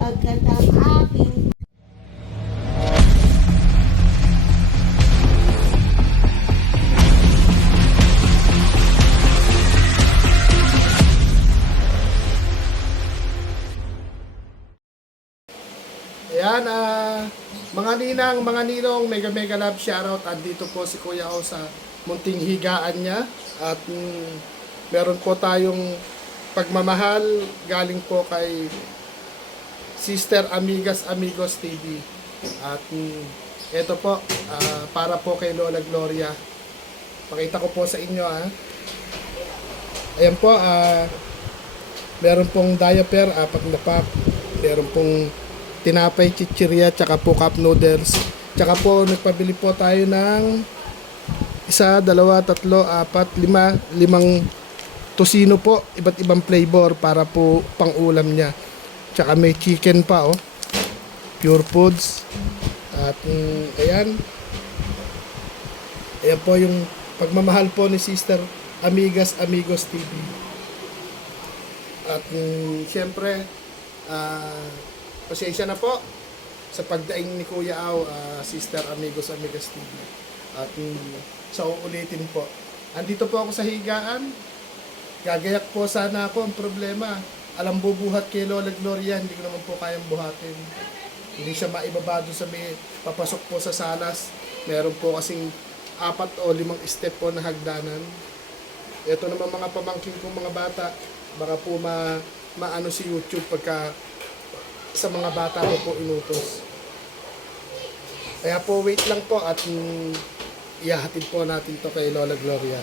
pagkat ang aking Ayan, ah, mga ninang, mga ninong, mega mega love shoutout. Andito po si Kuya O sa munting higaan niya. At mm, meron po tayong pagmamahal galing po kay Sister Amigas Amigos TV. At mm, ito po, ah, para po kay Lola Gloria. Pakita ko po sa inyo ha. Ayan po, ah, meron pong diaper, apat na pack. Meron pong tinapay chichirya, tsaka po cup noodles. Tsaka po, nagpabili po tayo ng isa, dalawa, tatlo, apat, lima, limang tosino po, iba't ibang flavor para po pang ulam niya. Tsaka may chicken pa, oh. Pure Foods. At mm, ayan. Ayan po yung pagmamahal po ni Sister Amigas Amigos TV. At mm, siyempre, ah, pasensya na po sa pagdaing ni Kuya Au, ah, Sister Amigos Amigas TV. At mm, sa uulitin po. Andito po ako sa higaan. Gagayak po sana ako ang problema. Alam bubuhat kay Lola Gloria, hindi ko naman po kayang buhatin. Hindi siya maibaba doon sa may papasok po sa salas. Meron po kasing apat o limang step po na hagdanan. Ito naman mga pamangkin kong mga bata, baka po ma maano si YouTube pagka sa mga bata ko po inutos. Kaya po wait lang po at mm, ihahatid po natin to kay Lola Gloria.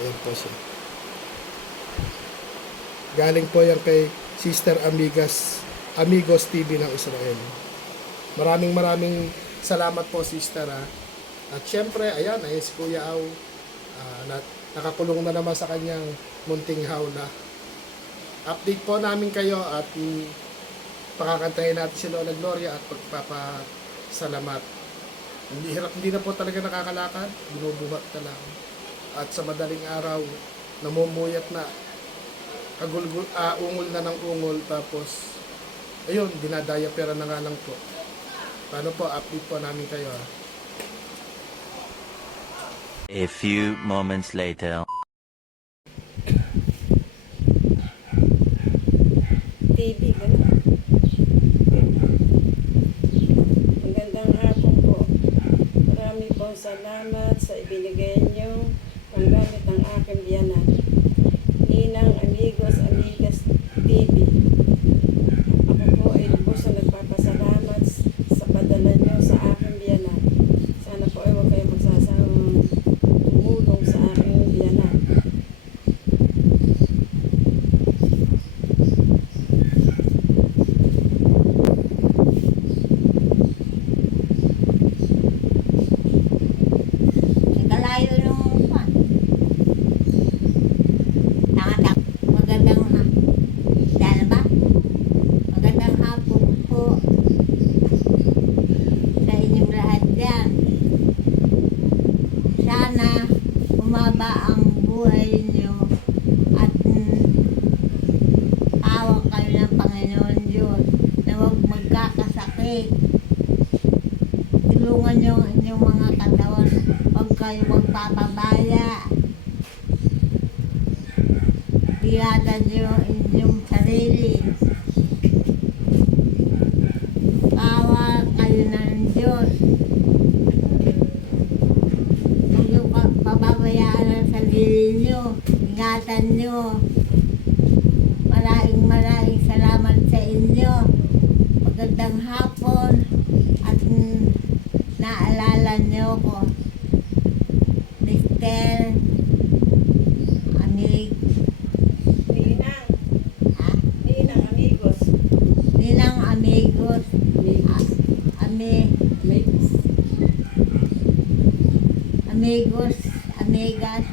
Ayan po siya. Galing po yan kay Sister Amigas, Amigos TV ng Israel. Maraming maraming salamat po sister ha. At syempre, ayan, ayan si Kuya Au. Ah, na, nakakulong na naman sa kanyang munting hawla. Update po namin kayo at mm, pakakantahin natin si Lola Gloria at pagpapasalamat. Hindi, hirap, hindi na po talaga nakakalakad, binubuhat na lang. At sa madaling araw, namumuyat na, kagulgul, ah, ungol na ng ungol, tapos, ayun, dinadaya pera na nga lang po. Paano po, update po namin kayo ah. ha. A few moments later. TV, gano'n. Magandang hapon po. Marami po salamat sa ibinigay niyo panggamit ng aking biyanan. Ninang Amigos, Amigas TV. Ako po ay lubos na nagpapasalamat sa padala niyo sa aking biyanan. Sana po ay huwag kayo magsasawang tumulong sa aking biyanan. Kalayo nung pan. Nakatak. Magandang ha. Dahil ba? Magandang hapon po sa inyong lahat dyan. Sana umaba ang buhay niyo at mm, awa kayo ng Panginoon Diyos na huwag magkakasakit tulungan nyo ang inyong mga katawan. Huwag kayo magpapabaya. Iyadan nyo ang inyong sarili. Kawa kayo ng Diyos. Huwag pa- pababayaan ang sarili nyo. Ingatan nyo. Maraming maraming salamat sa inyo. Magandang hapon naalala niyo ko. Mr. Amig, Ninang, ha? Ninang Amigos. Ninang Amigos, Amigos. Ami, Amigos. Amigos, Amigas,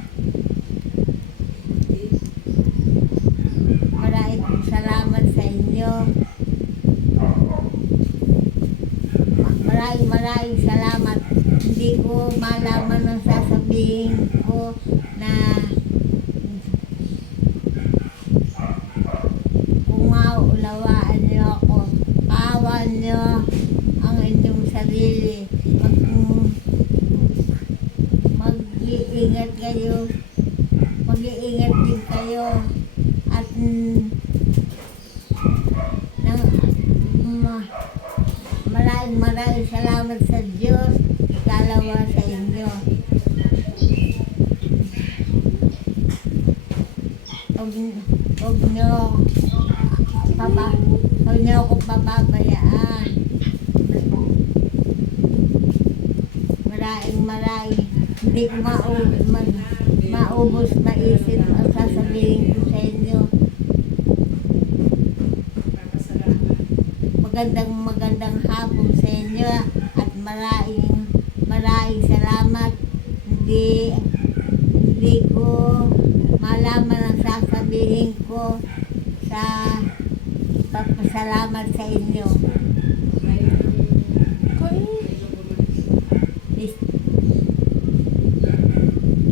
maraming pong salamat sa inyo. Ma- Maraming maraming salamat. Hindi ko malaman Huwag niyo akong pababayaan. Maraming maraming. Hindi ko maubos, ma maubos maisip ang sasabihin ko sa inyo. Magandang magandang hapon sa inyo at maraming maraming salamat. Hindi hindi ko malaman ang sasabihin ko sa Pagpasalamat sa inyo.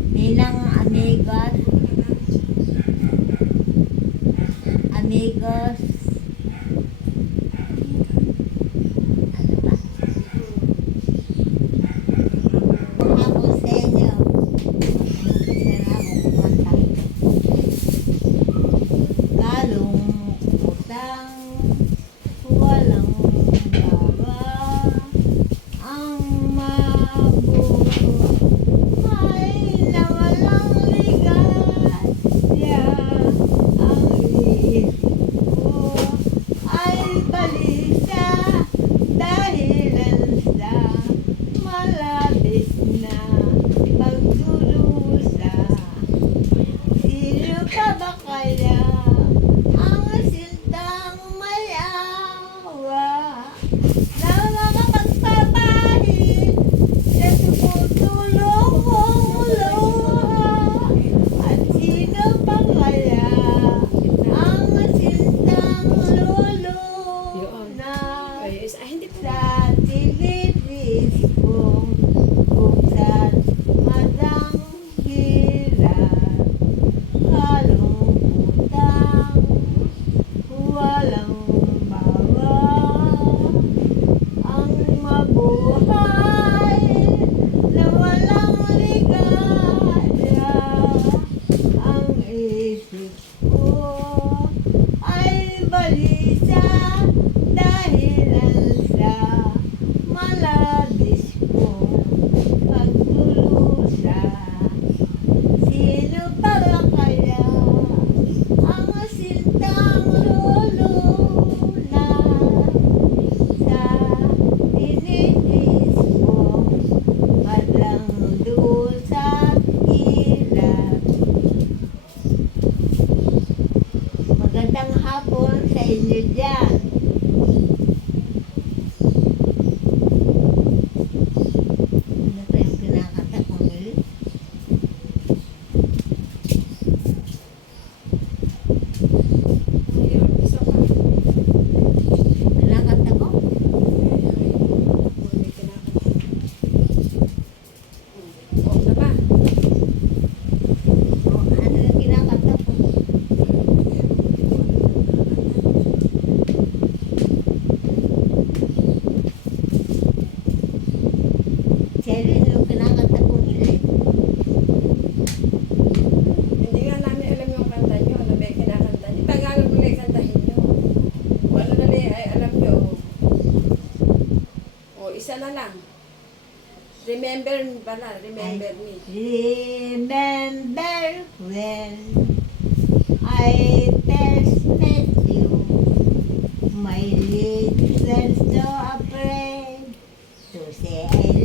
Bilang amigos, amigos, Baby. magandang hapon sa inyo dyan. pala, remember I me. Remember well, I first met you. My little so afraid to say I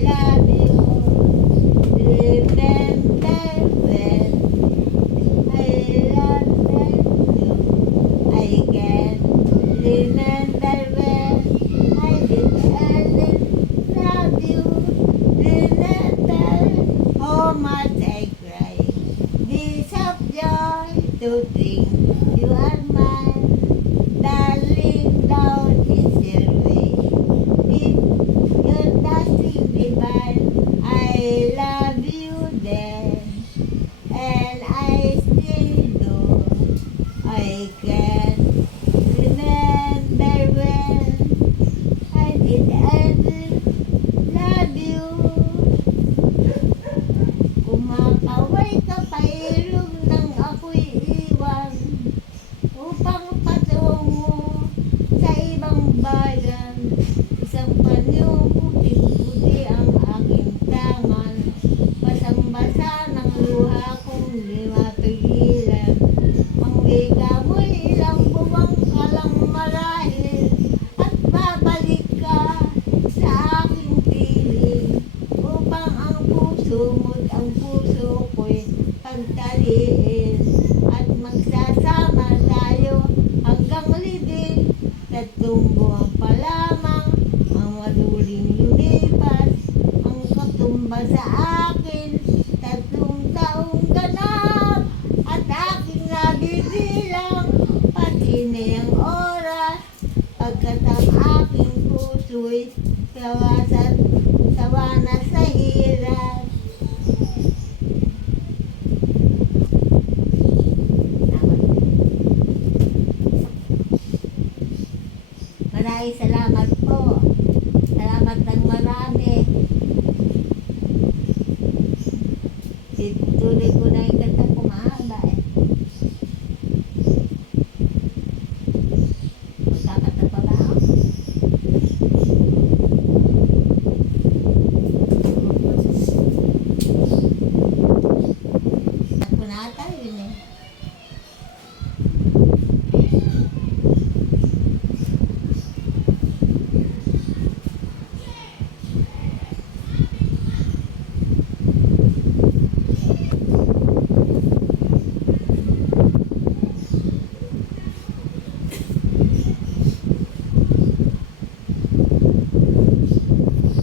pagkat ang aking puso'y sawa, sa, sawa na sa hirap. Maraming salamat po. Salamat ng marami. Ituloy ko na yung kanta ko mahaba eh. Magkakanta pa ba ako? Ako na ata yun eh.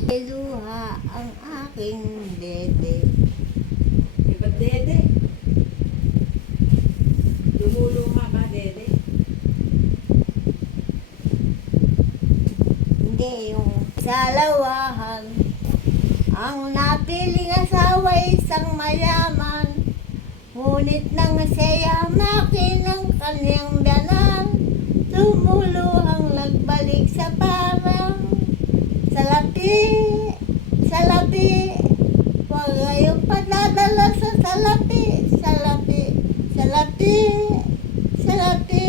Iluha ang aking dede. Di ba, Dede? Lumuluha ba, Dede? Hindi yung salawahan. Ang napiling asawa isang mayaman. Ngunit nang siya makin ng kanyang biyanan, tumuluhang nagbalik sa parang salapi, salapi. Huwag kayong padadala sa salapi, salapi, salapi, salapi.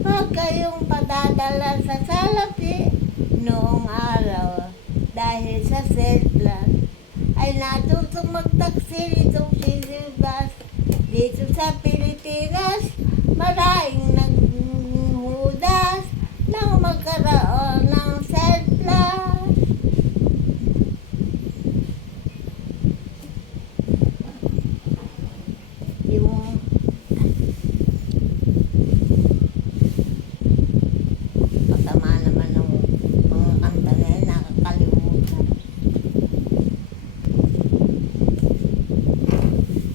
Huwag kayong padadala sa salapi noong araw dahil sa setlan ay natutong magtaksi itong silibas dito sa Pilipinas maraming naghudas nang magkaroon ng setlan yung Patama naman ng mga kanta na yun, nakakalimutan.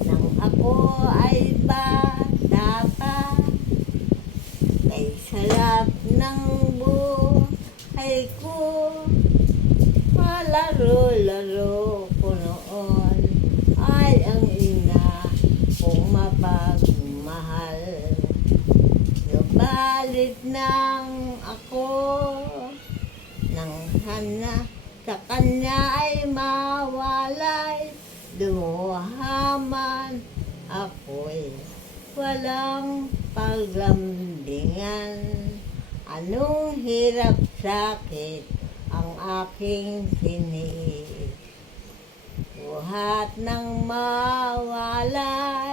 Nang ako ay bata pa, kay sarap ng buhay ko, malaro-laro ko noon, ay ang ina kong mapagmahal. Nabalit nang ako nang hana sa kanya ay mawalay. Dumuhaman ako'y walang paglambingan Anong hirap sakit ang aking sinis Buhat ng mawalay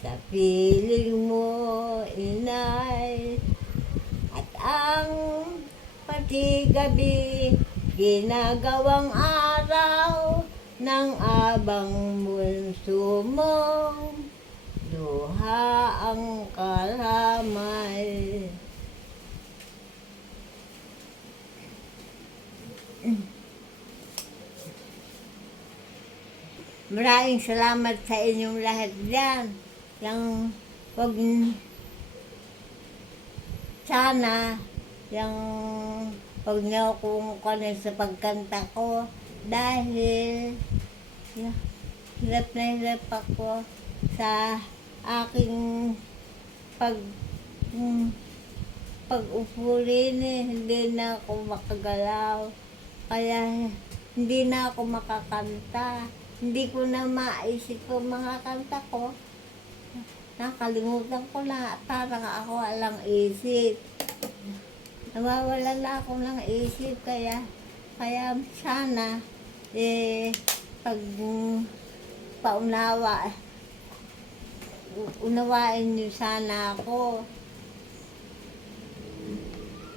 sa piling mo, inay. At ang pati gabi Ginagawang araw ng abang bunso mo. Duha ang kalamay Maraming salamat sa inyong lahat dyan. Yung wag sana yung wag niyo akong kanin sa pagkanta ko dahil yeah, hirap na hirap ako sa aking pag mm, pag-upo rin eh, hindi na ako makagalaw. Kaya hindi na ako makakanta. Hindi ko na maisip ang mga kanta ko nakalimutan ko na parang ako alang isip. Nawawala na ako ng isip kaya kaya sana eh pag mm, paunawa unawain niyo sana ako.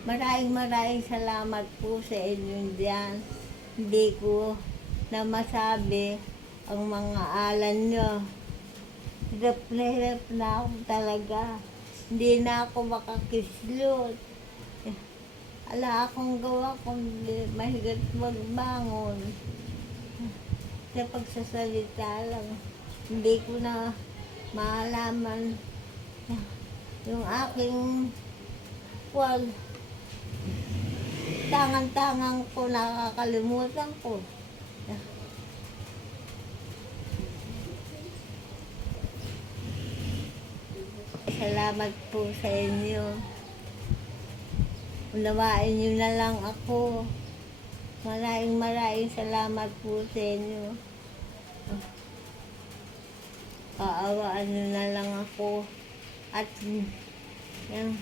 Maraming maraming salamat po sa inyo diyan hindi ko na masabi ang mga alan nyo hirap na hirap na ako talaga hindi na ako makakislot ala akong gawa kundi mahigit magbangon. Sa pagsasalita lang, hindi ko na maalaman yung aking wag tangan-tangang ko nakakalimutan ko. Salamat po sa inyo. Unawain niyo na lang ako. Maraming maraming salamat po sa inyo. Kaawaan niyo na lang ako. At yan,